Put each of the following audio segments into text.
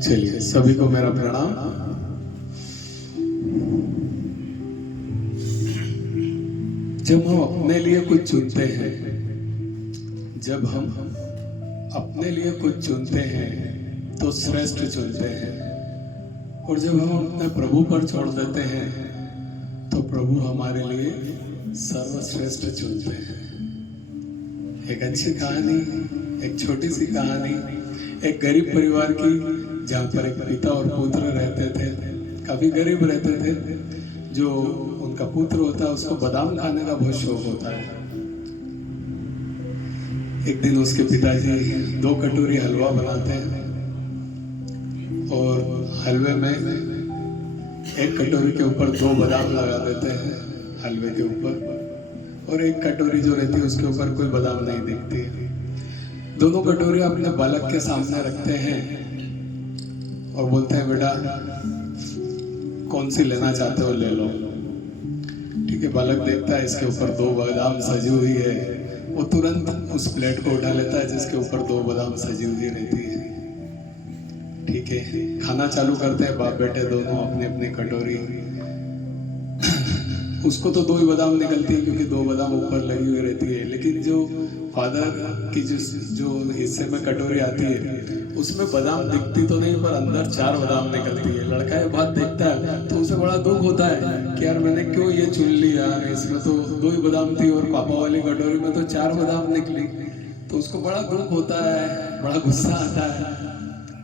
चलिए, सभी को मेरा प्रणाम। जब हम अपने लिए कुछ चुनते हैं, जब हम अपने लिए कुछ चुनते हैं तो श्रेष्ठ चुनते हैं, और जब हम अपने प्रभु पर छोड़ देते हैं तो प्रभु हमारे लिए सर्वश्रेष्ठ चुनते हैं। एक अच्छी कहानी, एक छोटी सी कहानी, एक गरीब परिवार की, जहाँ पर एक पिता और पुत्र रहते थे। काफी गरीब रहते थे। जो उनका पुत्र होता है उसको बादाम खाने का बहुत शौक होता है। एक दिन उसके पिताजी 2 कटोरी हलवा बनाते हैं और हलवे में एक कटोरी के ऊपर 2 बादाम लगा देते हैं हलवे के ऊपर, और एक कटोरी जो रहती है उसके ऊपर कोई बादाम नहीं दिखती है। दोनों कटोरी अपने बालक के सामने रखते हैं और बोलते हैं, बेटा कौन सी लेना चाहते हो ले लो। ठीक है, बालक देखता है इसके ऊपर 2 बादाम सजी हुई है, वो तुरंत उस प्लेट को उठा लेता है जिसके ऊपर 2 बादाम सजी हुई रहती है। ठीक है, खाना चालू करते हैं बाप बेटे दोनों अपनी अपनी कटोरी। उसको तो 2 ही बादाम निकलती है क्योंकि 2 बादाम ऊपर लगी हुई रहती है, लेकिन जो फादर की जो हिस्से में कटोरी आती है उसमें बादाम दिखती तो नहीं, पर अंदर 4 बादाम निकलती है। लड़का ये बात देखता है तो उसे बड़ा दुख होता है कि यार मैंने क्यों ये चुन ली यार, इसमें तो 2 ही बादाम थी और पापा वाली कटोरी में तो 4 बादाम निकली। तो उसको बड़ा दुख होता है, बड़ा गुस्सा आता है।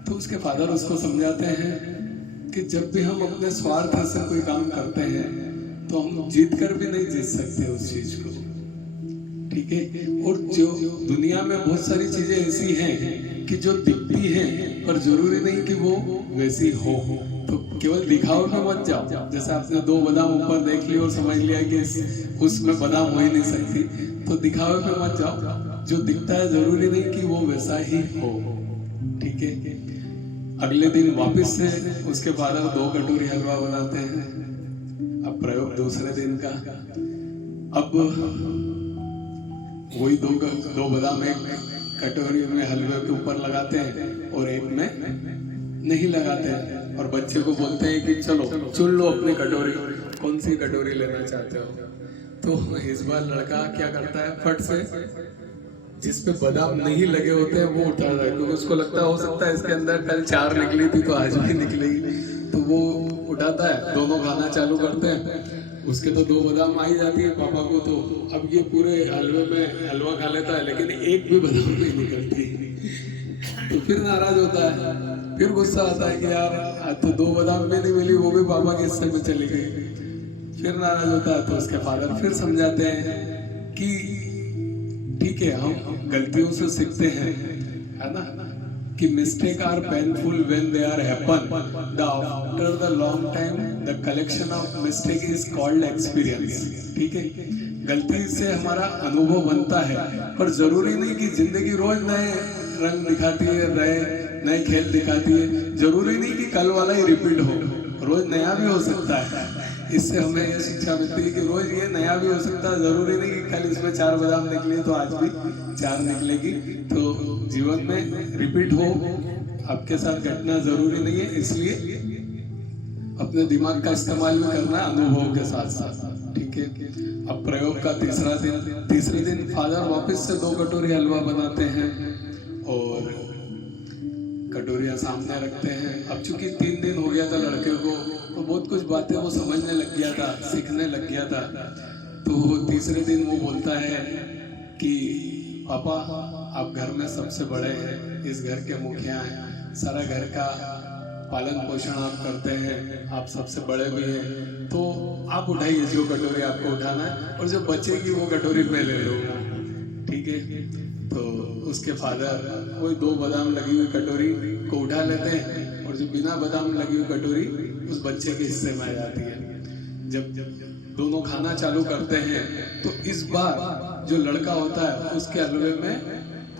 तो उसके फादर उसको समझाते हैं कि जब भी हम अपने स्वार्थ से कोई काम करते हैं तो हम जीत कर भी नहीं जीत सकते उस चीज को। ठीक है, और जो दुनिया में बहुत सारी चीजें ऐसी हैं कि जो दिखती हैं पर जरूरी नहीं कि वो वैसी हो। तो केवल दिखावे में मत जाओ। जैसे आपने 2 बादाम ऊपर देख ली और समझ लिया कि उसमें बादाम हो ही नहीं सकती, तो दिखावे में मत जाओ। जो दिखता है जरूरी नहीं कि वो वैसा ही हो। ठीक है, अगले दिन वापस से उसके फादर 2 कटोरी हलवा बनाते हैं। अब प्रयोग दूसरे दिन का। अब वही 2 बादाम एक कटोरी में हलवे के ऊपर लगाते हैं और एक में नहीं लगाते हैं, और बच्चे को बोलते हैं कि चलो चुन लो अपनी कटोरी, कौन सी कटोरी लेना चाहते हो। तो इस बार लड़का क्या करता है, फट से जिसपे बादाम नहीं लगे होते हैं वो उठाता है, क्योंकि उसको लगता है हो सकता है इसके अंदर कल 4 निकली थी तो आज भी निकलेगी। तो वो उठाता है, दोनों खाना चालू करते हैं। उसके तो 2 बादाम आ ही जाती है पापा को, तो अब ये पूरे हलवे में हलवा खा लेता है लेकिन एक भी बादाम नहीं निकलती। तो फिर नाराज होता है, फिर गुस्सा आता है कि यार आज तो 2 बादाम भी नहीं मिली, वो भी पापा के हिस्से में चली गई। फिर नाराज होता है तो उसके फादर फिर समझाते हैं कि ठीक है, हम गलतियों से सीखते हैं, है ना, कि mistake are painful when they are happen, the after the long time the collection of mistake is called experience. ठीक है, गलती से हमारा अनुभव बनता है, पर जरूरी नहीं कि जिंदगी रोज नए रंग दिखाती है, नए खेल दिखाती है। जरूरी नहीं कि कल वाला ही रिपीट हो, रोज नया भी हो सकता है। इससे हमें ये शिक्षा मिलती है कि रोज ये नया भी हो सकता है। जरूरी नहीं कि कल इसमें 4 बादाम निकले तो आज भी 4 निकलेगी। तो जीवन में रिपीट हो आपके साथ घटना जरूरी नहीं है, इसलिए अपने दिमाग का इस्तेमाल भी करना है अनुभव के साथ साथ। ठीक है, अब प्रयोग का तीसरे दिन फादर वापस से 2 कटोरी हलवा बनाते हैं और कटोरियां सामने रखते हैं। अब चूंकि 3 दिन हो गया था लड़के को, तो बहुत कुछ बातें वो समझने लग गया था, सीखने लग गया था। तो तीसरे दिन वो बोलता है कि पापा आप घर में सबसे बड़े हैं, इस घर के मुखिया हैं, सारा घर का पालन पोषण आप करते हैं, आप सबसे बड़े भी हैं, तो आप उठाइए जो कटोरी आपको उठाना है, और जो बचेगी वो कटोरी मैं ले लूँगा। ठीक है, तो उसके फादर वही 2 बादाम लगी हुई कटोरी को उठा लेते हैं, और जो बिना बादाम लगी हुई कटोरी उस बच्चे के हिस्से में आ जाती है। जब दोनों खाना चालू करते हैं तो इस बार जो लड़का होता है उसके हलवे में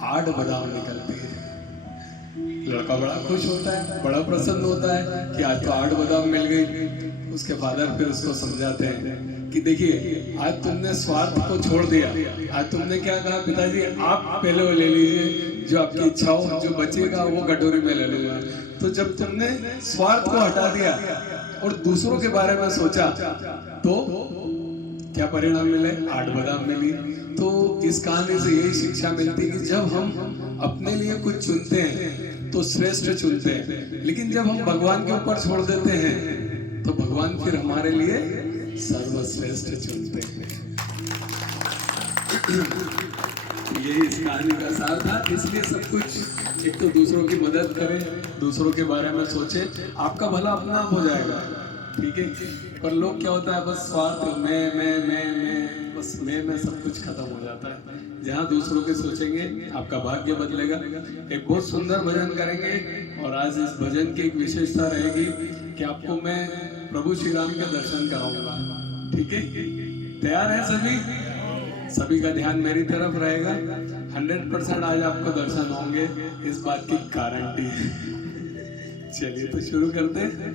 8 बादाम निकलती है। लड़का बड़ा खुश होता है, बड़ा प्रसन्न होता है कि आज तो 8 बादाम मिल गई। उसके फादर फिर उसको समझाते हैं कि देखिए आज तुमने स्वार्थ को छोड़ दिया, आज तुमने क्या कहा पिताजी, आप पहले वो ले लीजिए, जो आपकी इच्छा हो, जो बचेगा वो कटोरी में ले लूंगा। तो जब तुमने स्वार्थ को हटा दिया और दूसरों के बारे में सोचा तो क्या परिणाम मिले? 8 बादाम मिली। तो इस कहानी से यही शिक्षा मिलती है कि जब हम अपने लिए कुछ चुनते हैं तो श्रेष्ठ चुनते हैं, लेकिन जब हम भगवान के ऊपर छोड़ देते हैं तो भगवान फिर हमारे लिए सर्वश्रेष्ठ चुनते हैं। यही इस कहानी का सार था। इसलिए सब कुछ, एक तो दूसरों की मदद करें, दूसरों के बारे में सोचें, आपका भला अपना आप हो जाएगा, ठीक है। पर लोग क्या होता है, बस स्वार्थ, मैं बस मैं सब कुछ खत्म हो जाता है। जहाँ दूसरों के सोचेंगे आपका भाग्य बदलेगा। एक बहुत सुंदर भजन करेंगे और आज इस भजन की एक विशेषता रहेगी कि आपको मैं प्रभु श्री राम के दर्शन कराऊंगा, ठीक है। तैयार है सभी? सभी का ध्यान मेरी तरफ रहेगा। 100% आज आपको दर्शन होंगे, इस बात की गारंटी है। चलिए तो शुरू करते हैं।